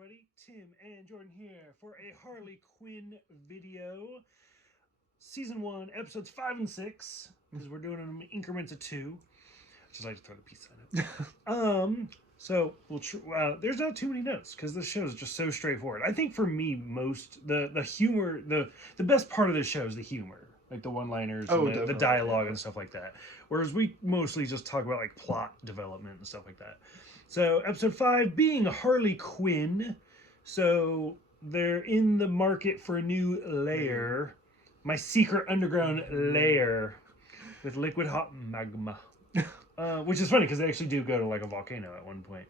everybody. Tim and Jordan here for a Harley Quinn video. Season 1, episodes 5 and 6, because we're doing them in increments of 2. I just like to throw the peace sign up. So there's not too many notes because this show is just so straightforward. I think for me, the humor, the best part of this show is the humor, like the one-liners, and the dialogue and stuff like that. Whereas we mostly just talk about like plot development and stuff like that. So episode 5 being Harley Quinn. So they're in the market for a new lair, my secret underground lair with liquid hot magma. Which is funny because they actually do go to like a volcano at one point.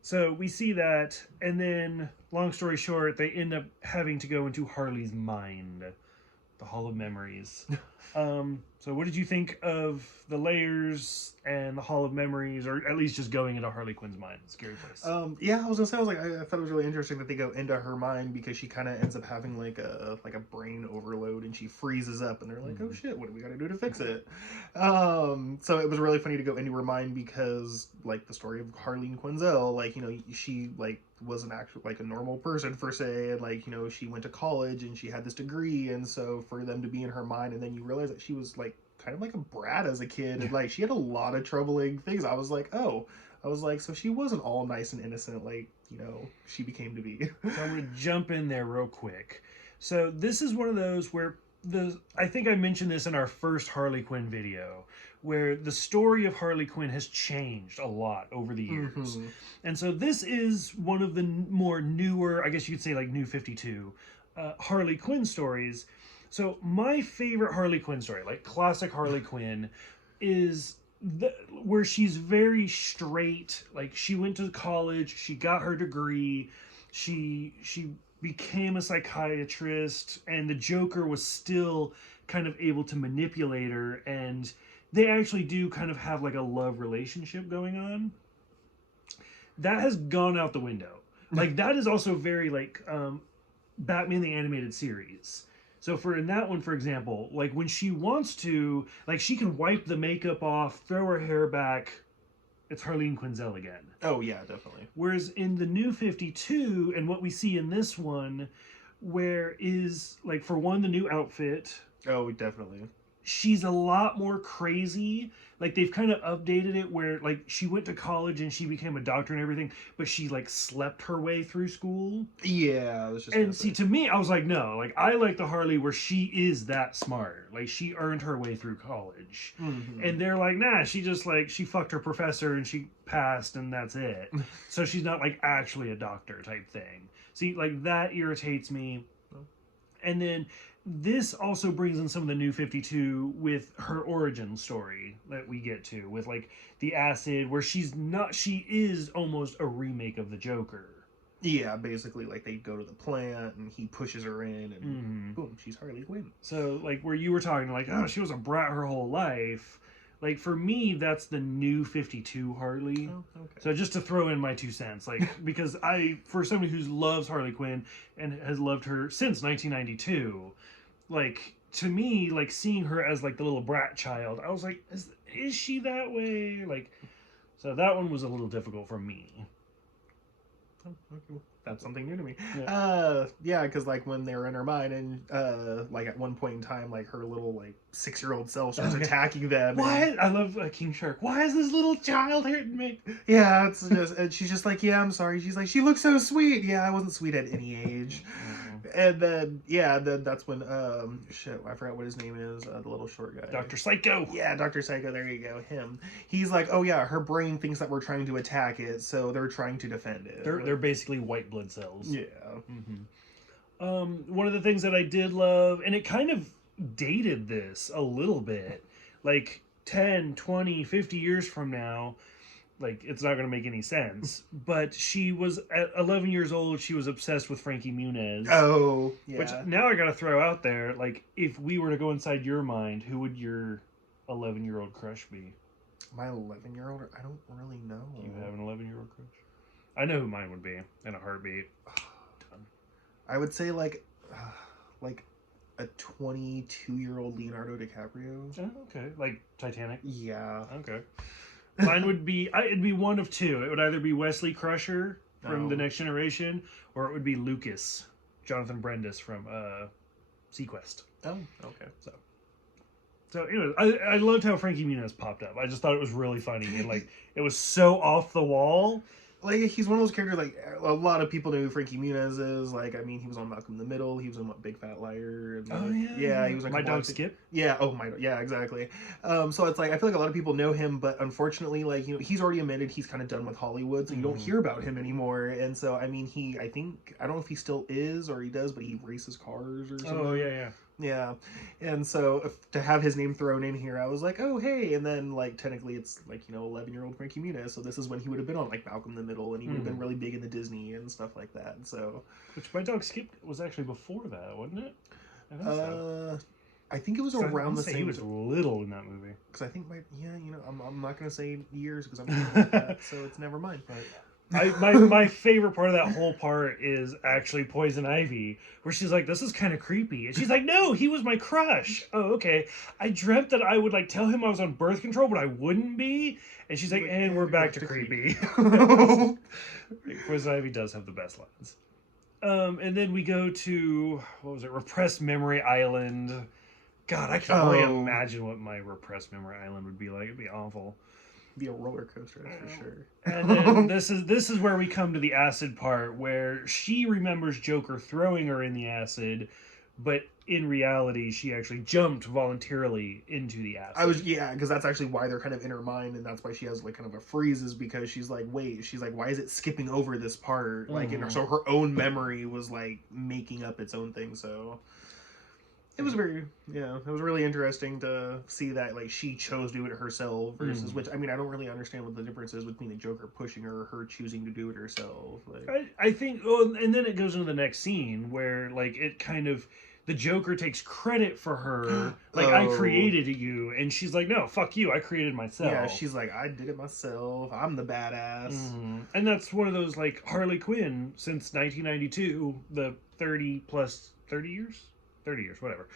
So we see that, and then long story short, they end up having to go into Harley's mind, the Hall of Memories. So what did you think of the layers and the Hall of Memories, or at least just going into Harley Quinn's mind? Scary place. Yeah, I was gonna say, I thought it was really interesting that they go into her mind because she kind of ends up having like a brain overload and she freezes up, and they're like, oh shit, what do we got to do to fix it? So it was really funny to go into her mind because like the story of Harley Quinzel, like, you know, she like wasn't actually like a normal person per se, and like, you know, she went to college and she had this degree, and so for them to be in her mind, and then you realize that she was like kind of like a brat as a kid, and like she had a lot of troubling things. I was like, so she wasn't all nice and innocent like, you know, she became to be. So I'm gonna jump in there real quick. So this is one of those where I think I mentioned this in our first Harley Quinn video, where the story of Harley Quinn has changed a lot over the years. And so this is one of the more newer, I guess you could say like New 52, Harley Quinn stories. So my favorite Harley Quinn story, like classic Harley Quinn, is where she's very straight. Like she went to college, she got her degree, she became a psychiatrist, and the Joker was still kind of able to manipulate her, and they actually do kind of have like a love relationship going on. That has gone out the window. Like that is also very like Batman the Animated Series. So in that one, for example, like when she wants to, like she can wipe the makeup off, throw her hair back, it's Harleen Quinzel again. Oh yeah, definitely. Whereas in the New 52, and what we see in this one, where is like for one, the new outfit. Oh, definitely. She's a lot more crazy. Like they've kind of updated it where like she went to college and she became a doctor and everything, but she like slept her way through school. Yeah, I was just and see, to me, I was like, no, like I like the Harley where she is that smart. Like she earned her way through college. And they're like, nah, she just like she fucked her professor and she passed and that's it. So she's not like actually a doctor type thing. See, like that irritates me. And then this also brings in some of the New 52 with her origin story that we get to with like the acid, where she is almost a remake of the Joker. Yeah, basically like they go to the plant and he pushes her in and boom, she's Harley Quinn. So like where you were talking like, oh, she was a brat her whole life. Like for me, that's the New 52 Harley. Oh, okay. So just to throw in my 2 cents, like because for somebody who loves Harley Quinn and has loved her since 1992, like to me, like seeing her as like the little brat child, I was like, is she that way? Like, so that one was a little difficult for me. Oh, okay. That's something new to me. Yeah, because like when they were in her mind, and like at one point in time, like her little like 6-year-old self starts attacking them. Why? I love King Shark. Why is this little child hurting me? Yeah, it's just, and she's just like, yeah, I'm sorry. She's like, she looks so sweet. Yeah, I wasn't sweet at any age. And then that's when shit, I forgot what his name is, the little short guy. Dr. Psycho. Yeah, Dr. Psycho, there you go, him. He's like, oh yeah, her brain thinks that we're trying to attack it, so they're trying to defend it. They're basically white blood cells. Yeah. One of the things that I did love, and it kind of dated this a little bit, like 10, 20, 50 years from now, like it's not going to make any sense, but she was at 11 years old, she was obsessed with Frankie Muniz. Oh, yeah. Which now I got to throw out there, like if we were to go inside your mind, who would your 11-year-old crush be? My 11-year-old? I don't really know. Do you have an 11-year-old crush? I know who mine would be in a heartbeat. I would say like a 22-year-old Leonardo DiCaprio. Oh, okay. Like Titanic? Yeah. Okay. Mine would be, it'd be one of two. It would either be Wesley Crusher from The Next Generation, or it would be Lucas, Jonathan Brendis from Sequest. Oh, okay. So anyway, I loved how Frankie Muniz popped up. I just thought it was really funny, and like it was so off the wall. Like, he's one of those characters, like, a lot of people know who Frankie Muniz is. Like, I mean, he was on Malcolm in the Middle. He was on, what, Big Fat Liar? And, Oh, yeah. Yeah, he was on My Dog Skip. Yeah, yeah, exactly. So it's like, I feel like a lot of people know him, but unfortunately, like, you know, he's already admitted he's kind of done with Hollywood, so you don't hear about him anymore. And so, I mean, I don't know if he still is or he does, but he races cars or something. Oh, yeah. Yeah, and so to have his name thrown in here, I was like, oh, hey. And then, like, technically it's, like, you know, 11-year-old Frankie Muniz, so this is when he would have been on, like, Malcolm in the Middle, and he would have been really big in the Disney and stuff like that, so... Which My Dog Skip was actually before that, wasn't it? I think so. I think it was around the same... He was little in that movie. Because I think, you know, I'm not going to say years, because I'm not like that, so it's never mind, but... My favorite part of that whole part is actually Poison Ivy, where she's like, this is kind of creepy. And she's like, no, he was my crush. Oh, okay. I dreamt that I would like tell him I was on birth control, but I wouldn't be. And she's like, and we're back to creepy. Poison Ivy does have the best lines. And then we go to, what was it? Repressed Memory Island. God, I can only imagine what my Repressed Memory Island would be like. It'd be awful. Be a roller coaster, that's for sure. And then this is where we come to the acid part, where she remembers Joker throwing her in the acid, but in reality she actually jumped voluntarily into the acid. Because that's actually why they're kind of in her mind, and that's why she has like kind of a freeze, is because she's like, why is it skipping over this part? Like, so her own memory was like making up its own thing. So it was it was really interesting to see that, like, she chose to do it herself versus, which, I mean, I don't really understand what the difference is between the Joker pushing her or her choosing to do it herself. Like, I think, and then it goes into the next scene where, like, it kind of, the Joker takes credit for her, like, I created you, and she's like, no, fuck you, I created myself. Yeah, she's like, I did it myself, I'm the badass. And that's one of those, like, Harley Quinn, since 1992, the 30 years? 30 years, whatever.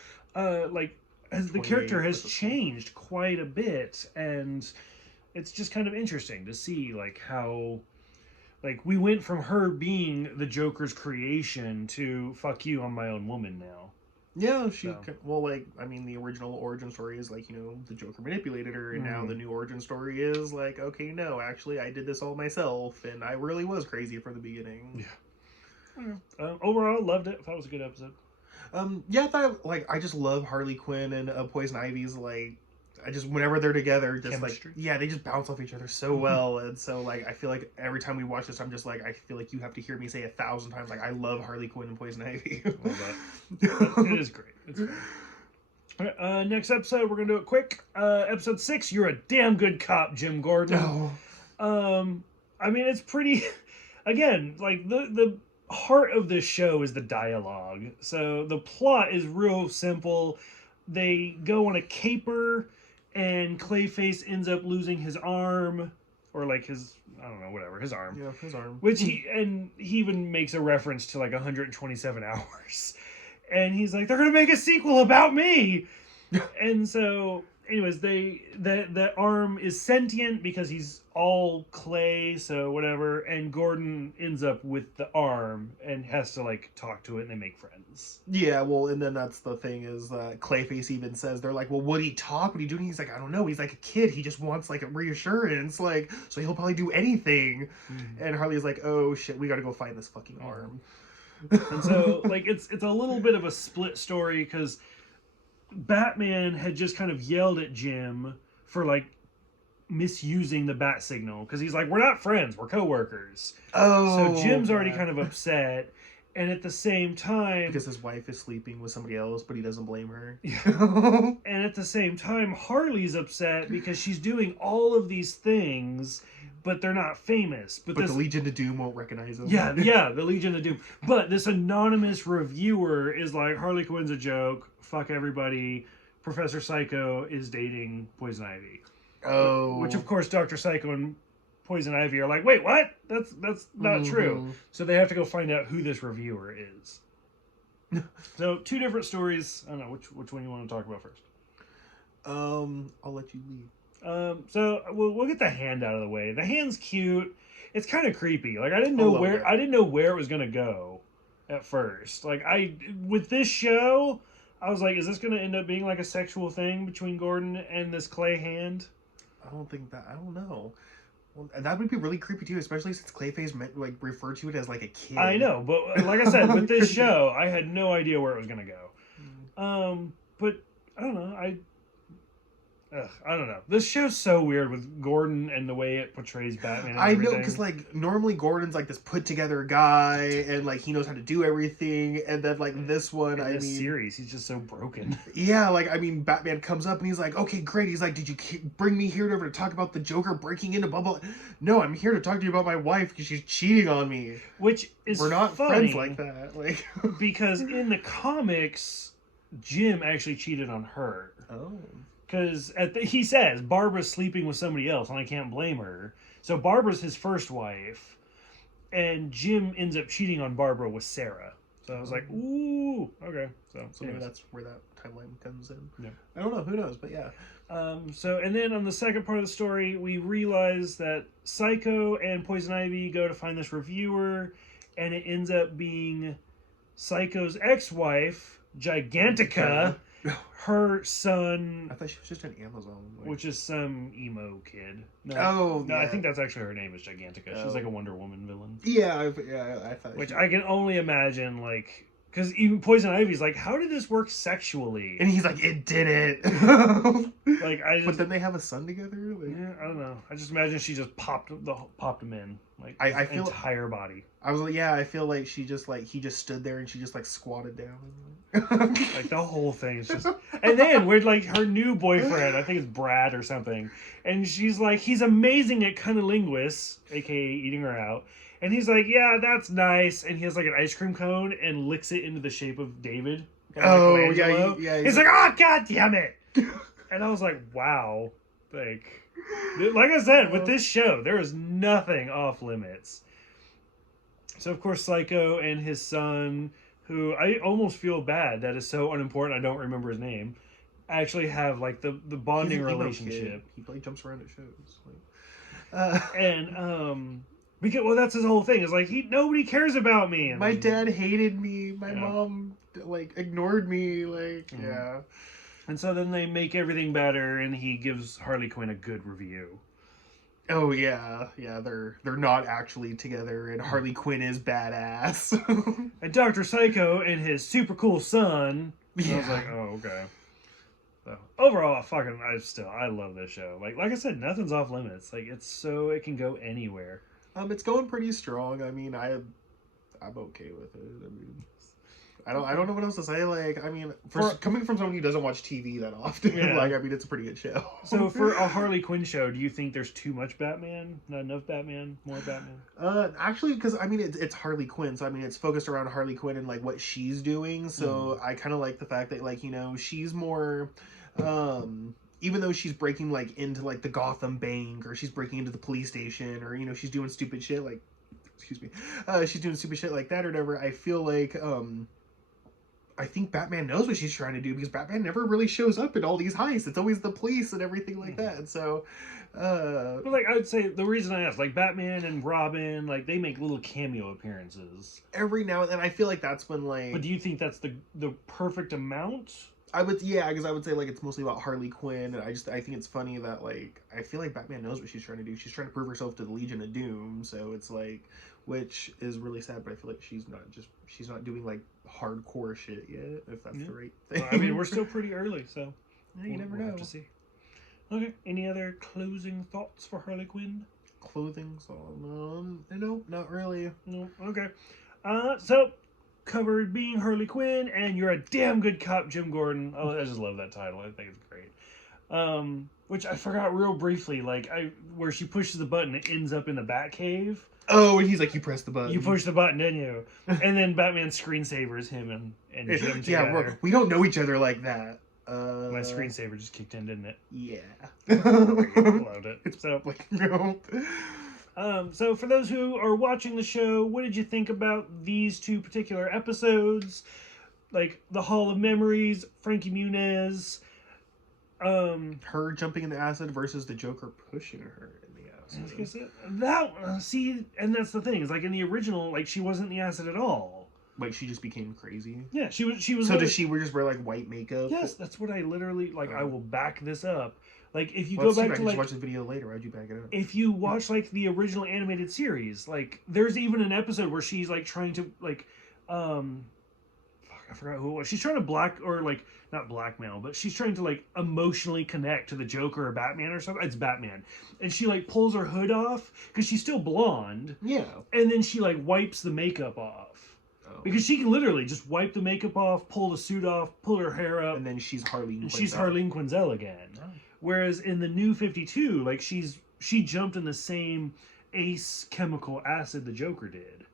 Like, as the character has changed quite a bit, and it's just kind of interesting to see, like, how, like, we went from her being the Joker's creation to, fuck you, I'm my own woman now. Yeah, well, like, I mean, the original origin story is, like, you know, the Joker manipulated her, and now the new origin story is, like, okay, no, actually, I did this all myself, and I really was crazy from the beginning. Yeah. Overall, loved it. Thought it was a good episode. Yeah, I thought, like, I just love Harley Quinn and Poison Ivy's, like, whenever they're together, just chemistry. Like, yeah, they just bounce off each other so well, and so, like, I feel like every time we watch this, I'm just like, I feel like you have to hear me say 1,000 times, like, I love Harley Quinn and Poison Ivy. Love that. It is great. It's great. All right, next episode, we're gonna do it quick. Episode 6, You're a Damn Good Cop, Jim Gordon. I mean, it's pretty, again, like, the heart of this show is the dialogue. So the plot is real simple. They go on a caper, and Clayface ends up losing his arm, or like his, I don't know, whatever, his arm. Yeah, his arm. Which he even makes a reference to like 127 hours. And he's like, they're gonna make a sequel about me. And so, anyways, the arm is sentient because he's all clay, so whatever, and Gordon ends up with the arm and has to like talk to it, and they make friends. Yeah, well, and then that's the thing is Clayface even says, they're like, well, would he talk? Would he do anything? He's like, I don't know. He's like a kid. He just wants like a reassurance, like, so he'll probably do anything. And Harley's like, oh shit, we gotta go find this fucking arm. And so, like, it's a little bit of a split story because Batman had just kind of yelled at Jim for like misusing the bat signal, because he's like, we're not friends, we're co-workers. So Jim's already kind of upset, and at the same time, because his wife is sleeping with somebody else, but he doesn't blame her. And at the same time, Harley's upset because she's doing all of these things, but they're not famous. But the Legion of Doom won't recognize them. Yeah, the Legion of Doom. But this anonymous reviewer is like, Harley Quinn's a joke, fuck everybody, Professor Psycho is dating Poison Ivy. Which, of course, Dr. Psycho and Poison Ivy are like, wait, what? That's not true. So they have to go find out who this reviewer is. So, two different stories. I don't know, which one you want to talk about first? I'll let you lead. So we'll get the hand out of the way. The hand's cute. it's kind of creepy. Like I didn't A know little where bit. I didn't know where it was gonna go at first. Like with this show, I was like, is this gonna end up being like a sexual thing between Gordon and this clay hand? I don't know. Well, that would be really creepy too, especially since Clayface like referred to it as like a kid. I know, but like I said, with this show, I had no idea where it was gonna go. But I don't know. I don't know. This show's so weird with Gordon and the way it portrays Batman. And I know, everything. because like normally Gordon's like this put together guy, and like he knows how to do everything, and then like this one, in this series, he's just so broken. Yeah, like I mean, Batman comes up and he's like, "Okay, great." He's like, "Did you bring me here to talk about the Joker breaking into blah blah?" No, I'm here to talk to you about my wife because she's cheating on me. Which is we're not funny friends like that, like because in the comics, Jim actually cheated on her. Oh. Because he says Barbara's sleeping with somebody else, and I can't blame her. So Barbara's his first wife, and Jim ends up cheating on Barbara with Sarah. So I was like, ooh, okay. So maybe that's where that timeline comes in. Yeah. I don't know. Who knows? But yeah. And then on the second part of the story, we realize that Psycho and Poison Ivy go to find this reviewer, and it ends up being Psycho's ex-wife, Gigantica. Her son... I thought she was just an Amazon. Which is some emo kid. No, yeah. I think that's actually her name is Gigantica. She's like a Wonder Woman villain. Yeah, I thought. Which I can only imagine, like... Because even Poison Ivy's like, how did this work sexually? And he's like, it didn't. Like, I just... But then they have a son together? Like... Yeah, I don't know. I just imagine she just popped him in. Like, I his feel... entire body. I was like, yeah, I feel like she just, like, he just stood there and she just, like, squatted down. Like, the whole thing is just... And then, with, like, her new boyfriend, I think it's Brad or something, and she's like, he's amazing at cunnilingus, a.k.a. eating her out, and he's like, yeah, that's nice, and he has, like, an ice cream cone and licks it into the shape of David. Oh, like yeah. He's like, oh, god damn it! And I was like, wow. Like I said, with this show, there is nothing off limits. So, of course, Psycho and his son, who I almost feel bad that is so unimportant I don't remember his name, actually have, like, the bonding relationship. He, like, jumps around at shows. And, because, well, that's his whole thing. Is like, nobody cares about me. And my dad hated me. My mom, like, ignored me. Like, yeah. And so then they make everything better, and he gives Harley Quinn a good review. Oh yeah, they're not actually together, and Harley Quinn is badass. And Dr. Psycho and his super cool son. Yeah. I was like, oh, okay. So, overall, I love this show. Like I said, nothing's off limits. Like, it can go anywhere. It's going pretty strong. I mean, I'm okay with it. I mean, I don't know what else to say. Like, I mean, coming from someone who doesn't watch TV that often, like, I mean, it's a pretty good show. So for a Harley Quinn show, do you think there's too much Batman? Not enough Batman? More Batman? Actually, because, I mean, it's Harley Quinn, so, I mean, it's focused around Harley Quinn and, like, what she's doing, so I kind of like the fact that, like, you know, she's more, even though she's breaking, like, into, like, the Gotham Bank, or she's breaking into the police station, or, you know, she's doing stupid shit, like, excuse me, she's doing stupid shit like that or whatever, I feel like, I think Batman knows what she's trying to do, because Batman never really shows up in all these heists. It's always the police and everything like that. And so, but like, I would say the reason I asked, like, Batman and Robin, like, they make little cameo appearances every now and then. I feel like that's when, like. But do you think that's the perfect amount? Because I would say, like, it's mostly about Harley Quinn, and I think it's funny that, like, I feel like Batman knows what she's trying to do. She's trying to prove herself to the Legion of Doom, so it's like, which is really sad, but I feel like she's not doing, like, hardcore shit yet, if that's the right thing. Well, I mean, we're still pretty early, so you never know. Have to see. Okay, any other closing thoughts for Harley Quinn? Clothing song? No, not really. No, okay. So covered being Harley Quinn and You're a Damn Good Cop, Jim Gordon. Oh, I just love that title. I think it's great. Which I forgot real briefly, like, where she pushes the button, it ends up in the Batcave. Oh, and he's like, you pressed the button. You pushed the button, didn't you? And then Batman scrensavers him and Jim together. We don't know each other like that. My screensaver just kicked in, didn't it? Yeah. Loved it. It's so, like, no. So for those who are watching the show, what did you think about these two particular episodes? Like, the Hall of Memories, Frankie Muniz, her jumping in the acid versus the Joker pushing her in the acid. See, and that's the thing. Is like in the original, like she wasn't the acid at all. Like she just became crazy. Yeah, she was. So does she just wear like white makeup? Yes, that's what I literally like. I will back this up. Like if you well, go back to like watch the video later. Why'd you back it up? If you watch like the original animated series, like there's even an episode where she's like trying to like, fuck, I forgot who it was. She's trying to not blackmail, but she's trying to like emotionally connect to the Joker or Batman or something. It's Batman, and she like pulls her hood off because she's still blonde. Yeah, and then she like wipes the makeup off. Because she can literally just wipe the makeup off, pull the suit off, pull her hair up, and then she's Harleen. And she's Harleen Quinzel again. Oh. Whereas in the new 52, like she jumped in the same ace chemical acid the Joker did,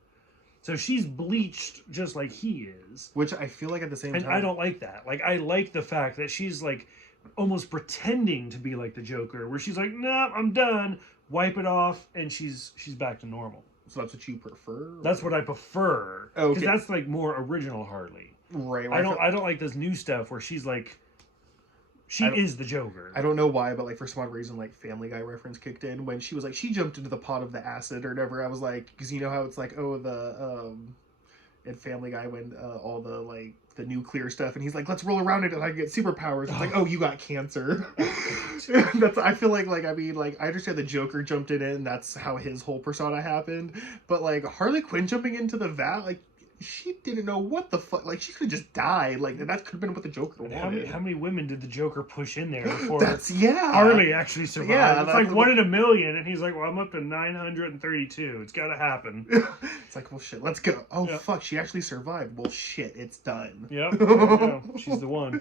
so she's bleached just like he is. Which I feel like at the same time, and I don't like that. Like I like the fact that she's like almost pretending to be like the Joker, where she's like, "Nah, I'm done." Wipe it off, and she's back to normal. So that's what you prefer? That's what I prefer. Oh, because that's like more original Harley. Right. I don't like this new stuff where she's like, she is the Joker. I don't know why, but like for some odd reason, like Family Guy reference kicked in when she was like, she jumped into the pot of the acid or whatever. I was like, because you know how it's like, oh, in Family Guy when all the like the nuclear stuff, and he's like, let's roll around it and I get superpowers. It's like, oh, you got cancer. I feel like I mean, like I understand the Joker jumped in it and that's how his whole persona happened, but like Harley Quinn jumping into the vat, like she didn't know what the fuck, like she could have just died, like that could have been what the Joker wanted. How many women did the Joker push in there before Harley actually survived? Yeah, it's like 1 in a million, and he's like, well, I'm up to 932. It's gotta happen. It's like, well, shit, let's go. Oh, fuck, she actually survived. Well, shit, it's done. Yep. Yeah, she's the one.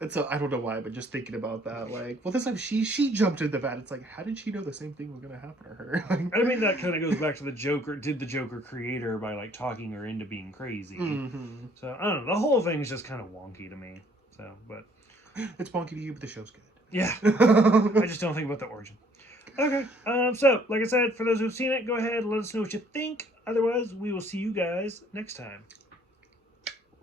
And so I don't know why, but just thinking about that, like, well, this time she jumped in the vat. It's like, how did she know the same thing was gonna happen to her? I mean, that kind of goes back to the Joker. Did the Joker create her by like talking her into being crazy? Mm-hmm. So I don't know. The whole thing is just kind of wonky to me. So, but it's wonky to you, but the show's good. Yeah. I just don't think about the origin. Okay. So, like I said, for those who've seen it, go ahead and let us know what you think. Otherwise, we will see you guys next time.